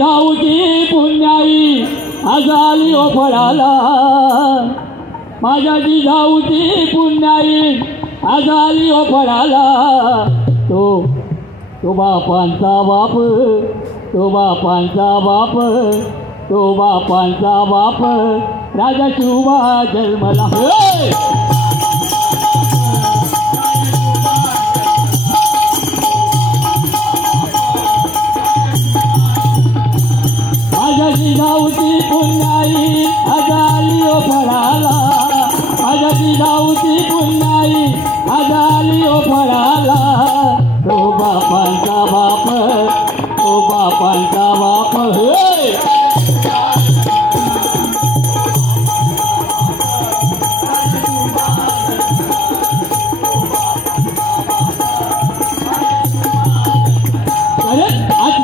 जिजाऊची पुण्याई आज आली ओ फळाला, माझ्या जिजाऊची पुण्याई आज आली ओ फळाला. तो बापांचा बाप, तो बापांचा बाप, तो बापांचा बाप राजा शिवबा जन्मला. माझ्या जिजाऊची पुण्याई आज आली ओ फळाला, माझ्या जिजाऊची पुण्याई आज आली ओ फळाला. तो बापांचा बाप, तो बापांचा बाप.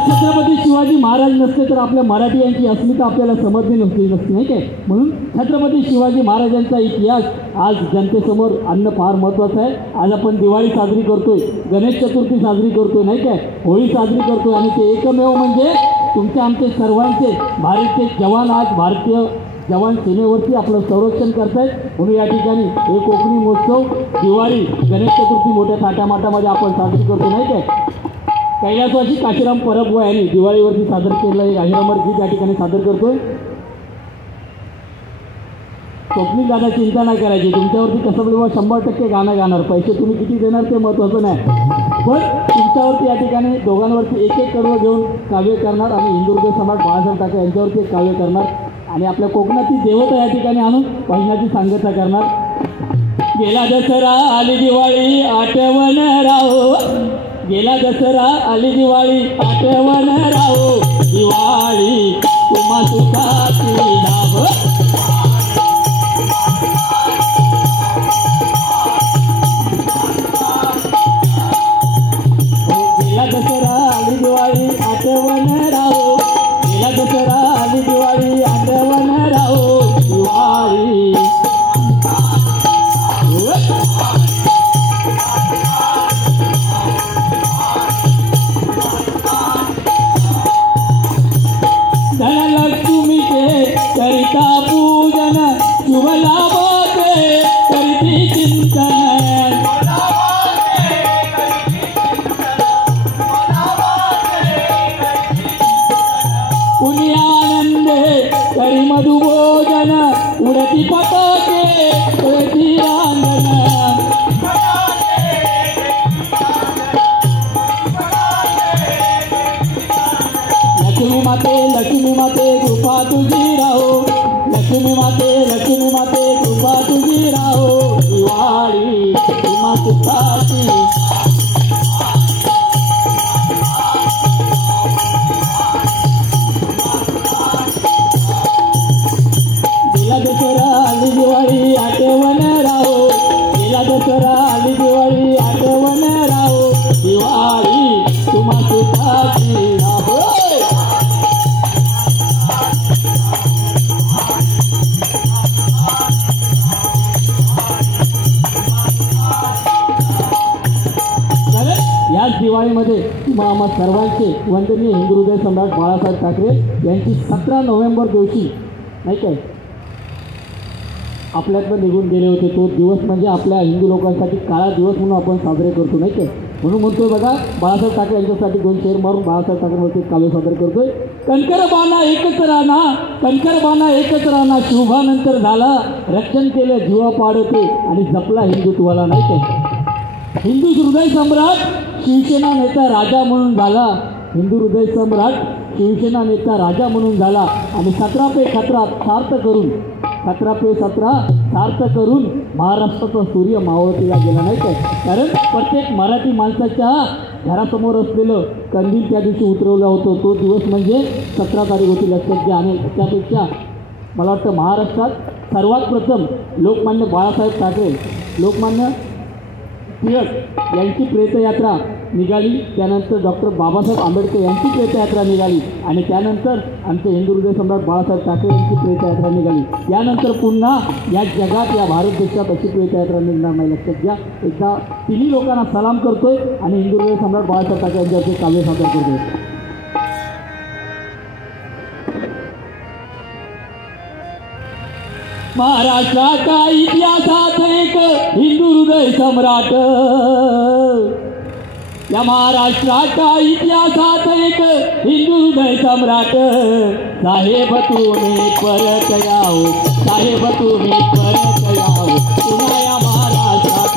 छत्रपती शिवाजी महाराज नसते तर आपल्या मराठीयांची अस्मिता आपल्याला समजली नसती नाही काय. म्हणून छत्रपती शिवाजी महाराजांचा इतिहास आज जनतेसमोर आणणं फार महत्त्वाचं आहे. आज आपण दिवाळी साजरी करतोय, गणेश चतुर्थी साजरी करतोय नाही काय, होळी साजरी करतोय आणि ते एकमेव म्हणजे तुमचे आमचे सर्वांचे भारतीय जवान आज भारतीय जवान सीमेवरती आपलं संरक्षण करतायत. म्हणून या ठिकाणी हे कोकणी महोत्सव, दिवाळी, गणेश चतुर्थी मोठ्या थाटामाटामध्ये आपण साजरी करतो नाही काय. कैलासवासी काशीराम परब यांनी दिवाळीवरती सादर केलेलं एक अहिरामर गीत या ठिकाणी सादर करतोय. स्वप्नील दादा चिंता नाही करायची, तुमच्यावरती कसं बघा 100% गाणं गाणार. पैसे तुम्ही किती देणार ते महत्त्वाचं नाही, पण तुमच्यावरती या ठिकाणी दोघांवरती एक एक कडवं घेऊन काव्य करणार आणि हिंदुहृदय सम्राट बाळासाहेब ठाकरे यांच्यावरती एक काव्य करणार आणि आपल्या कोकणाची देवता या ठिकाणी आणून भजनाची सांगता करणार. गेला दसरा आली दिवाळी आठवण राहो, गेला दसरा आली दिवाळी आठवण राहो, दिवाळी तुम्हा सुखाची नाव. गेला दसरा आली दिवाळी आठवण राहो, गेला दसरा आली दिवाळी आठवण राहो, दिवाळी. धनलक्ष्मीचे करिता पूजन, शुभ लाभाचे करिती चिंतन. पुण्यानंदे करी मधुभोजन, उडती पताके उडती रांगण. लक्ष्मी माते कृपा तुझी राहो, लक्ष्मी माते कृपा तुझी राहो, दिवाळी तुम्हा सुखाची. गेला दसरा आली दिवाळी आठवण राहो, गेला दसरा आली दिवाळी आठवण राहो, दिवाळी तुम्हा सुखाची राहो. याच दिवाळीमध्ये आम्हा सर्वांचे वंदनीय हिंदुहृदय सम्राट बाळासाहेब ठाकरे यांची 17 नोव्हेंबर दिवशी नाही काय आपल्यातनं निघून गेले होते. तो दिवस म्हणजे आपल्या हिंदू लोकांसाठी काळा दिवस म्हणून आपण साजरे करतो नाही काय. म्हणून म्हणतोय बघा, बाळासाहेब ठाकरे यांच्यासाठी 2 शेर मारून बाळासाहेब ठाकरेवरती काव्य सादर करतोय. कणकर बाणा एकच राणा, कणकर बाणा एकच राणा, शुभानंतर झाला रक्षण केलं जीवा पाडते आणि जपला हिंदुत्वाला नाही काय. हिंदू हृदय सम्राट शिवसेना नेता राजा म्हणून झाला, हिंदू हृदय सम्राट शिवसेना नेता राजा म्हणून झाला आणि 17 पे 17 सार्थ करून 17 पे 17 सार्थ करून महाराष्ट्राचा सूर्य मावळतीला गेला नाही काय. कारण प्रत्येक मराठी माणसाच्या घरासमोर असलेलं कंदील त्या दिवशी उतरवलं होतं. तो दिवस म्हणजे 17 तारीख होती लक्षात घ्या. आणि त्यापेक्षा मला वाटतं महाराष्ट्रात सर्वात प्रथम लोकमान्य बाळासाहेब ठाकरे, लोकमान्य टिळक यांची प्रेतयात्रा निघाली, त्यानंतर डॉक्टर बाबासाहेब आंबेडकर यांची प्रेतयात्रा निघाली आणि त्यानंतर आमचे हिंदू हृदय सम्राट बाळासाहेब ठाकरे यांची प्रेतयात्रा निघाली. त्यानंतर पुन्हा या जगात या भारत देशात अशी प्रेतयात्रा निघणार नाही लक्षात घ्या. एकदा तिन्ही लोकांना सलाम करतोय आणि हिंदू हृदय सम्राट बाळासाहेब ठाकरे यांच्यावरती काव्य सादर करतोय. महाराष्ट्राच्या इतिहासात एक हिंदू हृदय सम्राट, या महाराष्ट्राच्या इतिहासात एक हिंदू हृदय सम्राट, साहेब तुम्ही परत यावं, साहेब तुम्ही परत यावं पुन्हा या महाराष्ट्रात.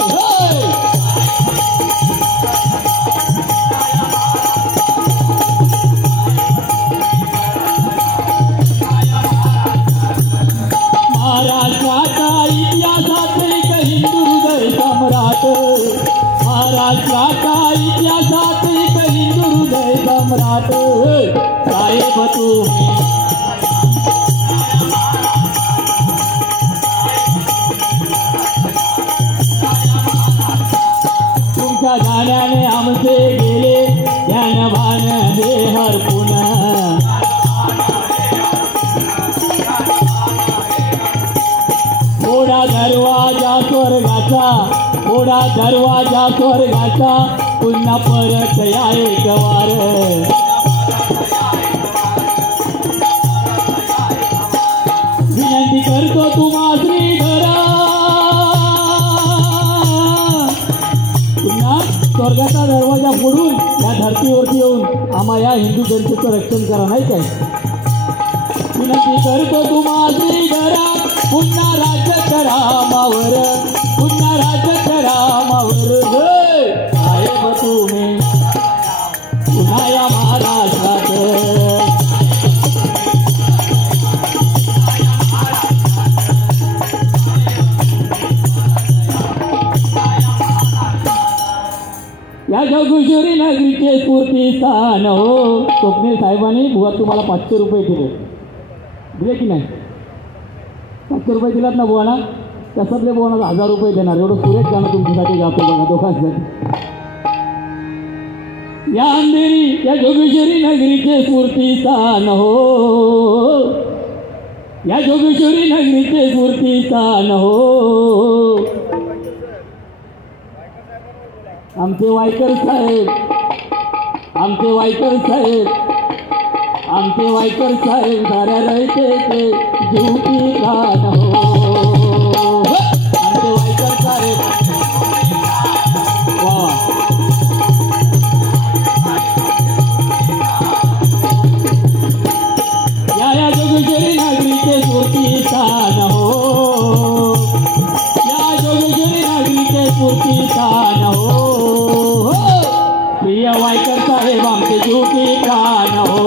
महाराष्ट्राच्या इतिहासात एक हिंदू हृदय सम्राट, महाराष्ट्राच्या इतिहासात एक हिंदू हृदय सम्राट, साहेब तुम्ही. तुमच्या गाण्याने आमचे गेले ज्ञान भान हे हरपून, थोडा दरवाजा स्वर्गाचा, थोडा दरवाजा स्वर्गाचा, पुन्हा परत या एक वार. विनंती करतो तुम्हा श्रीधरा, पुन्हा स्वर्गाचा दरवाजा फोडून या धरतीवरती येऊन आम्हा या हिंदू जनतेचं रक्षण करा, नाही काय. विनंती करतो तुम्हा श्रीधरा, पुन्हा राज्य करा मावर, पुन्हा राज्य करा मावर. साहेब तुम्ही पुन्हा या महाराष्ट्रात. या जोगेश्वरी नगरीचे स्फूर्ती स्थान हो. स्वप्नील साहेबांनी बुवा तुम्हाला 500 रुपये दिले की नाही? 500 रुपये दिलात ना बुवाना, त्याच्यातले बुवाना 1000 रुपये देणार. एवढं सुरेख गाणं तुमच्यासाठी गातो बघा दोघांसाठी. या अंधेरी या जोगेश्वरी नगरीचे स्फूर्ती स्थान हो, या जोगेश्वरी नगरीचे स्फूर्ती स्थान हो. आमचे वायकर साहेब, आमचे वायकर साहेब, आमचे वायकर साहेब साऱ्या रयतेचे जीव की प्राण हो. आमचे वायकर साहेब वा. या जोगेश्वरी नगरीचे स्फूर्ती स्थान हो, या जोगेश्वरी नगरीचे स्फूर्ती स्थान हो. प्रिय वायकर साहेब आमचे जीव की प्राण हो.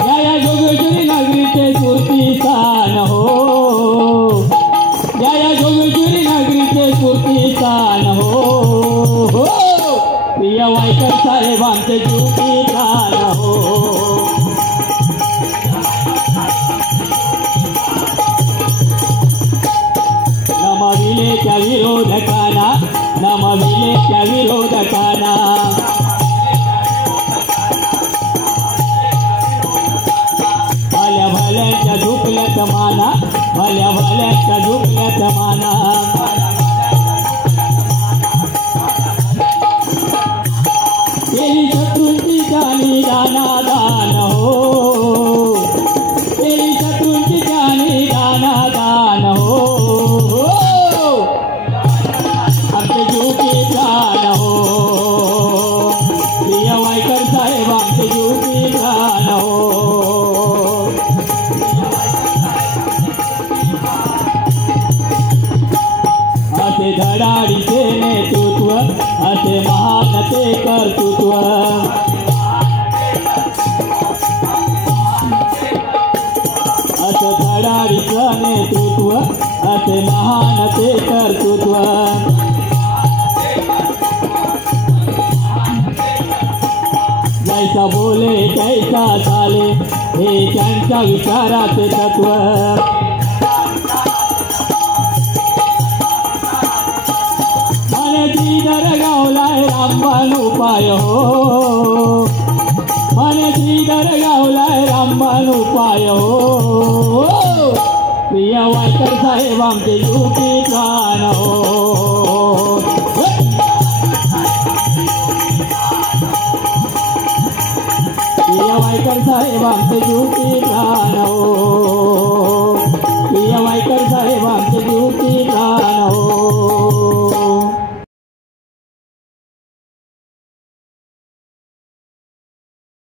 या जोगेश्वरी नगरीचे स्फूर्ती स्थान हो, या जोगेश्वरी नगरीचे स्फूर्ती स्थान हो. प्रिय वायकर साहेब आमचे जीव की प्राण हो. नमविले त्या विरोधकांना, नमविले त्या विरोधकांना, भल्या भल्याच्या झुकल्यात माना, भल्या भल्याच्या झुकल्यात माना. केली शत्रूंची जाणी दानादान हो, केली शत्रूंची जाणी दानादान हो. आमचे जीव की प्राण हो. प्रिय वायकर साहेब आमचे जीव की प्राण हो. असे धडाडीचे नेतृत्व, असे महानते कर्तृत्व, असं धडाडीचं नेतृत्व, असे महानते कर्तृत्व. जैसा बोले कैसा चाले हे त्यांच्या विचाराचे तत्व. श्रीधर गावलाय रामबाण उपाय हो, म्हणे श्रीधर गावलाय रामबाण उपाय हो. प्रिय वायकर साहेब आमचे जीव की प्राण हो. प्रिय वायकर साहेब आमचे जीवकी प्राण हो, प्रिय वायकर साहेब आमचे जीवकी प्राण